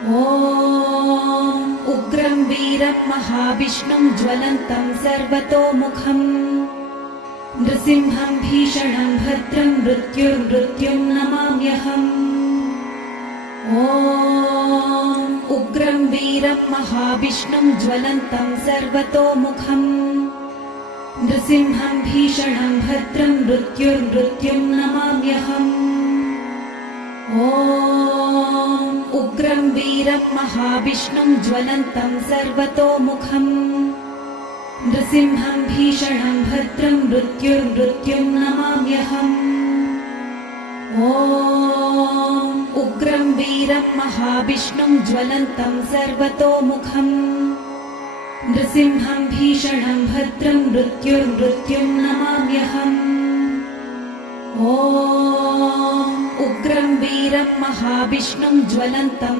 ॐ उग्रं वीरं महाविष्णुं ज्वलन्तं सर्वतोमुखम् नृसिंहं भीषणं भद्रं मृत्युं नमाम्यहम्। ॐ उग्रं वीरं महाविष्णुं ज्वलन्तं सर्वतोमुखम् नृसिंहं भीषणं भद्रं मृत्युं नमाम्यहम्। ॐ उग्रं वीरं महाविष्णुं ज्वलन्तं सर्वतोमुखम् नृसिंहं भीषणं भद्रं मृत्युं नमाम्यहम्। ॐ उग्रं वीरं महाविष्णुं ज्वलन्तं सर्वतोमुखम् नृसिंहं भीषणं भद्रं मृत्युं नमाम्यहम्। ॐ उग्रं वीरं महाविष्णुं ज्वलन्तं